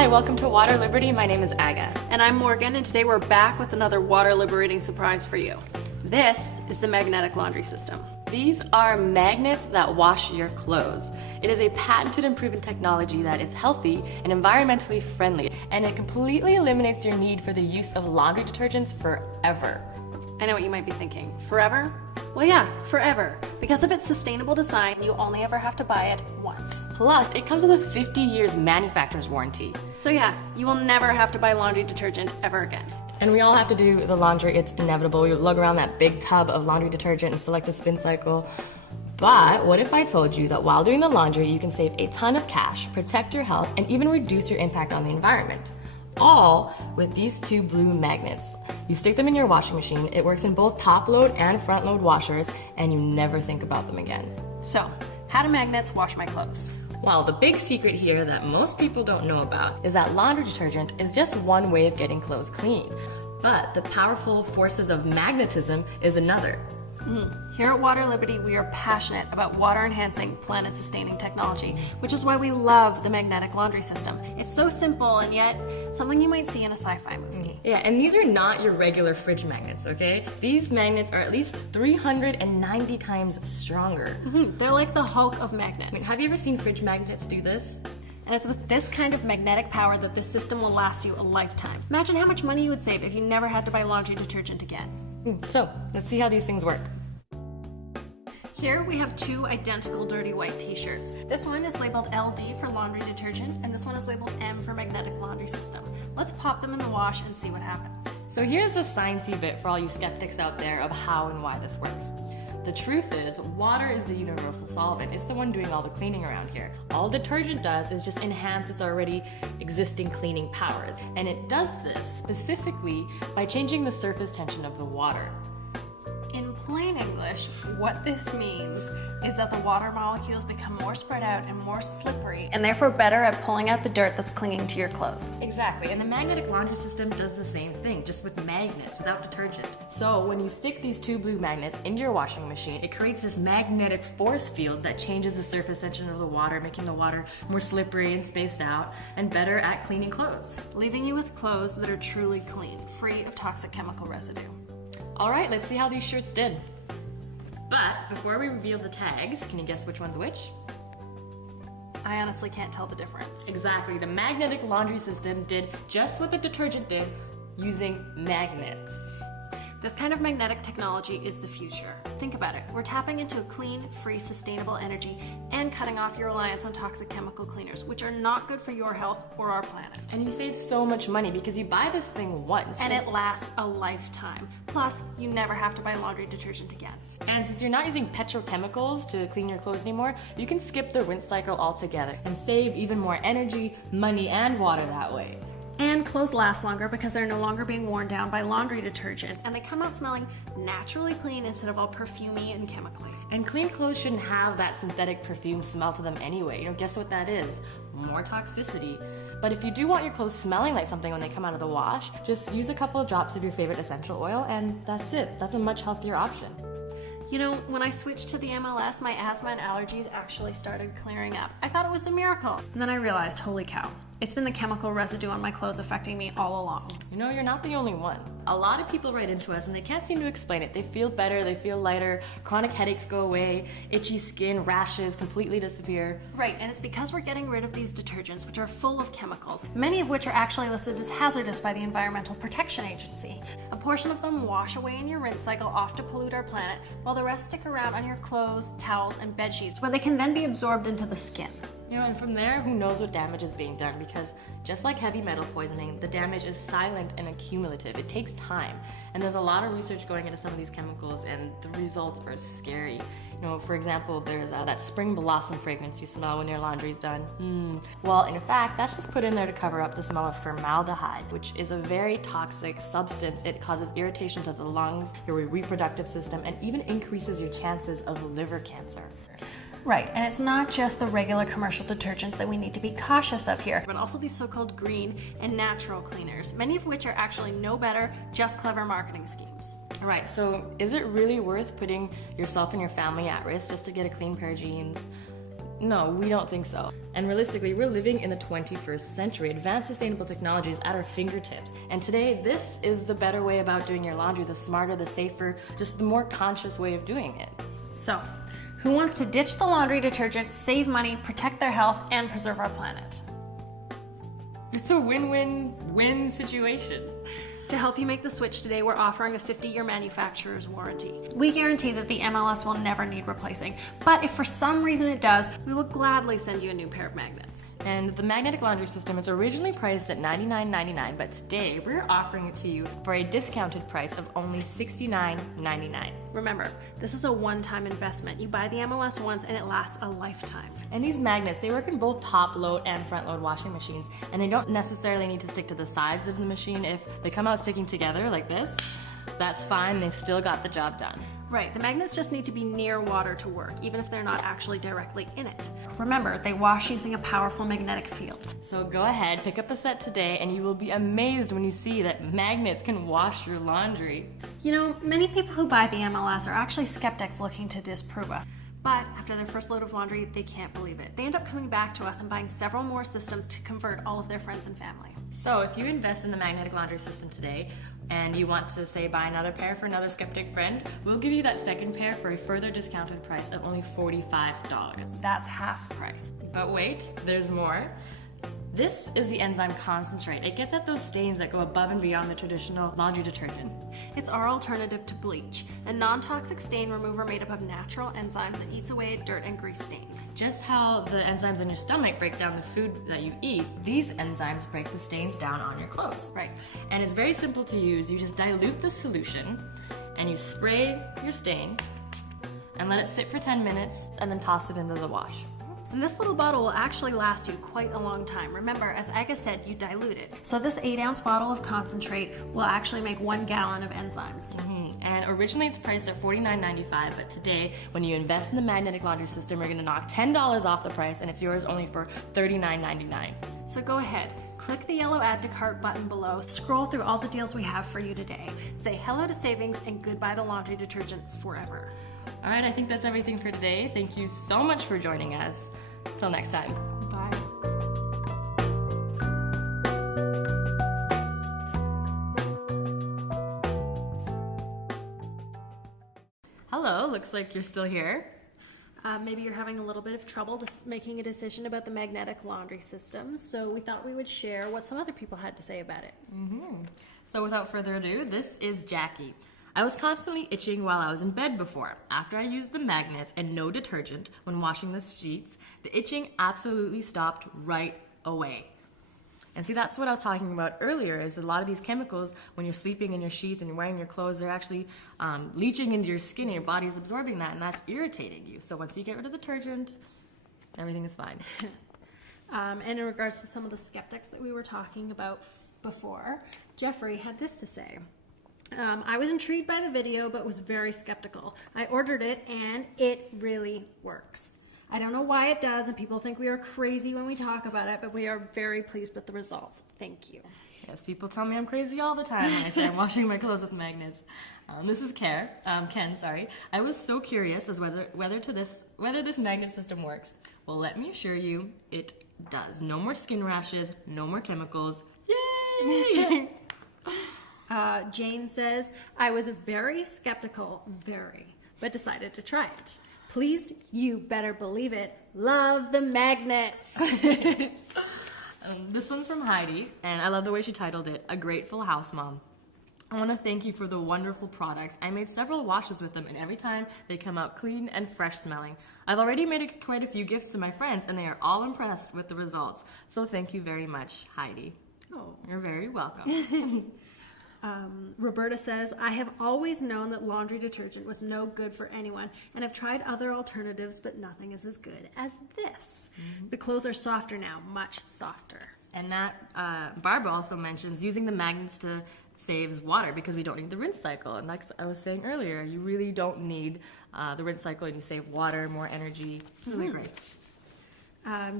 Hi, welcome to Water Liberty. My name is Aga. And I'm Morgan, and today we're back with another water liberating surprise for you. This is the magnetic laundry system. These are magnets that wash your clothes. It is a patented and proven technology that is healthy and environmentally friendly, and it completely eliminates your need for the use of laundry detergents forever. I know what you might be thinking. Forever? Well, yeah, forever. Because of its sustainable design, you only ever have to buy it once. Plus, it comes with a 50 years manufacturer's warranty. So yeah, you will never have to buy laundry detergent ever again. And we all have to do the laundry. It's inevitable. You lug around that big tub of laundry detergent and select a spin cycle. But what if I told you that while doing the laundry, you can save a ton of cash, protect your health, and even reduce your impact on the environment? All with these two blue magnets. You stick them in your washing machine. It works in both top load and front load washers, and you never think about them again. So, how do magnets wash my clothes? Well, the big secret here that most people don't know about is that laundry detergent is just one way of getting clothes clean. But the powerful forces of magnetism is another. Here at Water Liberty, we are passionate about water-enhancing, planet-sustaining technology, which is why we love the magnetic laundry system. It's so simple and yet something you might see in a sci-fi movie. Yeah, and these are not your regular fridge magnets, okay? These magnets are at least 390 times stronger. They're like the Hulk of magnets. I mean, have you ever seen fridge magnets do this? And it's with this kind of magnetic power that this system will last you a lifetime. Imagine how much money you would save if you never had to buy laundry detergent again. So, let's see how these things work. Here we have two identical dirty white t-shirts. This one is labeled LD for laundry detergent, and this one is labeled M for magnetic laundry system. Let's pop them in the wash and see what happens. So here's the sciencey bit for all you skeptics out there of how and why this works. The truth is, water is the universal solvent. It's the one doing all the cleaning around here. All detergent does is just enhance its already existing cleaning powers. And it does this specifically by changing the surface tension of the water. In plain English, what this means is that the water molecules become more spread out and more slippery, and therefore better at pulling out the dirt that's clinging to your clothes. Exactly, and the magnetic laundry system does the same thing, just with magnets, without detergent. So when you stick these two blue magnets into your washing machine, it creates this magnetic force field that changes the surface tension of the water, making the water more slippery and spaced out, and better at cleaning clothes. Leaving you with clothes that are truly clean, free of toxic chemical residue. All right, let's see how these shirts did. But before we reveal the tags, can you guess which one's which? I honestly can't tell the difference. Exactly, the magnetic laundry system did just what the detergent did using magnets. This kind of magnetic technology is the future. Think about it. We're tapping into a clean, free, sustainable energy and cutting off your reliance on toxic chemical cleaners, which are not good for your health or our planet. And you save so much money because you buy this thing once. And it lasts a lifetime. Plus, you never have to buy laundry detergent again. And since you're not using petrochemicals to clean your clothes anymore, you can skip the rinse cycle altogether and save even more energy, money, and water that way. And clothes last longer because they're no longer being worn down by laundry detergent, and they come out smelling naturally clean instead of all perfumey and chemically. And clean clothes shouldn't have that synthetic perfume smell to them anyway. Guess what that is? More toxicity. But if you do want your clothes smelling like something when they come out of the wash, just use a couple of drops of your favorite essential oil and that's it. That's a much healthier option. You know, when I switched to the MLS, my asthma and allergies actually started clearing up. I thought it was a miracle. And then I realized, holy cow, it's been the chemical residue on my clothes affecting me all along. You're not the only one. A lot of people write into us and they can't seem to explain it. They feel better, they feel lighter, chronic headaches go away, itchy skin, rashes completely disappear. Right, and it's because we're getting rid of these detergents, which are full of chemicals, many of which are actually listed as hazardous by the Environmental Protection Agency. A portion of them wash away in your rinse cycle off to pollute our planet, while the rest stick around on your clothes, towels, and bed sheets, where they can then be absorbed into the skin. And from there, who knows what damage is being done, because just like heavy metal poisoning, the damage is silent and accumulative. It takes time. And there's a lot of research going into some of these chemicals, and the results are scary. For example, there's that spring blossom fragrance you smell when your laundry's done. Well, in fact, that's just put in there to cover up the smell of formaldehyde, which is a very toxic substance. It causes irritation to the lungs, your reproductive system, and even increases your chances of liver cancer. Right, and it's not just the regular commercial detergents that we need to be cautious of here, but also these so-called green and natural cleaners, many of which are actually no better, just clever marketing schemes. Right, so is it really worth putting yourself and your family at risk just to get a clean pair of jeans? No, we don't think so. And realistically, we're living in the 21st century. Advanced sustainable technology is at our fingertips. And today, this is the better way about doing your laundry, the smarter, the safer, just the more conscious way of doing it. So, who wants to ditch the laundry detergent, save money, protect their health, and preserve our planet? It's a win-win-win situation. To help you make the switch today, we're offering a 50-year manufacturer's warranty. We guarantee that the MLS will never need replacing, but if for some reason it does, we will gladly send you a new pair of magnets. And the magnetic laundry system is originally priced at $99.99, but today we're offering it to you for a discounted price of only $69.99. Remember, this is a one-time investment. You buy the MLS once and it lasts a lifetime. And these magnets, they work in both top-load and front-load washing machines, and they don't necessarily need to stick to the sides of the machine. If they come out sticking together like this, that's fine. They've still got the job done. Right, the magnets just need to be near water to work, even if they're not actually directly in it. Remember, they wash using a powerful magnetic field. So go ahead, pick up a set today, and you will be amazed when you see that magnets can wash your laundry. You know, many people who buy the MLS are actually skeptics looking to disprove us. But after their first load of laundry, they can't believe it. They end up coming back to us and buying several more systems to convert all of their friends and family. So if you invest in the magnetic laundry system today, and you want to, say, buy another pair for another skeptic friend, we'll give you that second pair for a further discounted price of only $45. That's half price. But wait, there's more. This is the enzyme concentrate. It gets at those stains that go above and beyond the traditional laundry detergent. It's our alternative to bleach, a non-toxic stain remover made up of natural enzymes that eats away at dirt and grease stains. Just how the enzymes in your stomach break down the food that you eat, these enzymes break the stains down on your clothes. Right. And it's very simple to use. You just dilute the solution and you spray your stain and let it sit for 10 minutes and then toss it into the wash. And this little bottle will actually last you quite a long time. Remember, as Aga said, you dilute it. So this 8-ounce bottle of concentrate will actually make 1 gallon of enzymes. And originally it's priced at $49.95, but today, when you invest in the magnetic laundry system, we're gonna knock $10 off the price, and it's yours only for $39.99. So go ahead, click the yellow add to cart button below, scroll through all the deals we have for you today. Say hello to savings and goodbye to laundry detergent forever. All right, I think that's everything for today. Thank you so much for joining us. Till next time. Bye. Hello, looks like you're still here. Maybe you're having a little bit of trouble making a decision about the magnetic laundry system, so we thought we would share what some other people had to say about it. So without further ado, this is Jackie. I was constantly itching while I was in bed before. After I used the magnets and no detergent when washing the sheets, the itching absolutely stopped right away. And see, that's what I was talking about earlier, is a lot of these chemicals, when you're sleeping in your sheets and you're wearing your clothes, they're actually leaching into your skin and your body's absorbing that, and that's irritating you. So once you get rid of the detergent, everything is fine. And in regards to some of the skeptics that we were talking about before, Jeffrey had this to say. I was intrigued by the video, but was very skeptical. I ordered it, and it really works. I don't know why it does, and people think we are crazy when we talk about it, but we are very pleased with the results. Thank you. Yes, people tell me I'm crazy all the time when I say I'm washing my clothes with magnets. This is Ken. I was so curious as whether this magnet system works. Well, let me assure you, it does. No more skin rashes, no more chemicals. Yay! Jane says, I was very skeptical, but decided to try it. Pleased, you better believe it. Love the magnets. This one's from Heidi, and I love the way she titled it, A Grateful House Mom. I want to thank you for the wonderful products. I made several washes with them, and every time they come out clean and fresh smelling. I've already made quite a few gifts to my friends, and they are all impressed with the results. So thank you very much, Heidi. Oh, you're very welcome. Roberta says, I have always known that laundry detergent was no good for anyone, and I've tried other alternatives, but nothing is as good as this. The clothes are softer now, much softer. And that, Barbara also mentions using the magnets to saves water because we don't need the rinse cycle. And like I was saying earlier, you really don't need the rinse cycle, and you save water, more energy. It's really great.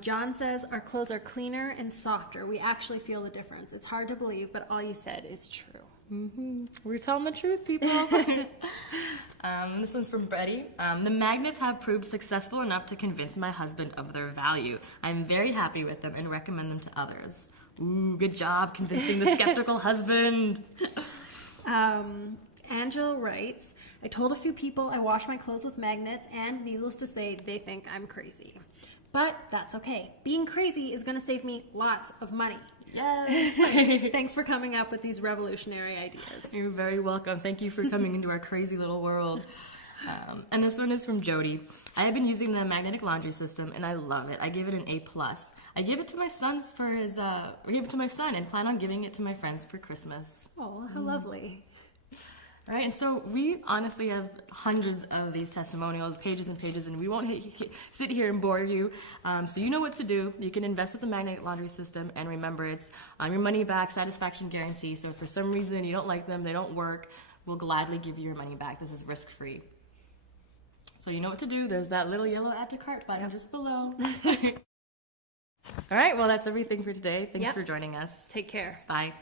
John says, our clothes are cleaner and softer. We actually feel the difference. It's hard to believe, but all you said is true. We're telling the truth, people. This one's from Betty. The magnets have proved successful enough to convince my husband of their value. I'm very happy with them and recommend them to others. Ooh, good job convincing the skeptical husband. Angela writes, I told a few people I wash my clothes with magnets, and needless to say, they think I'm crazy. But that's okay. Being crazy is going to save me lots of money. Yes. Thanks for coming up with these revolutionary ideas. You're very welcome. Thank you for coming into our crazy little world. And this one is from Jody. I have been using the magnetic laundry system and I love it. I give it an A+. I give it to my son's for his I give it to my son and plan on giving it to my friends for Christmas. Oh, how lovely. Right, and so we honestly have hundreds of these testimonials, pages and pages, and we won't sit here and bore you. So you know what to do. You can invest with the magnetic laundry system, and remember, it's your money back satisfaction guarantee. So if for some reason you don't like them, they don't work, we'll gladly give you your money back. This is risk-free. So you know what to do. There's that little yellow add to cart button just below. All right, well, that's everything for today. Thanks for joining us. Take care. Bye.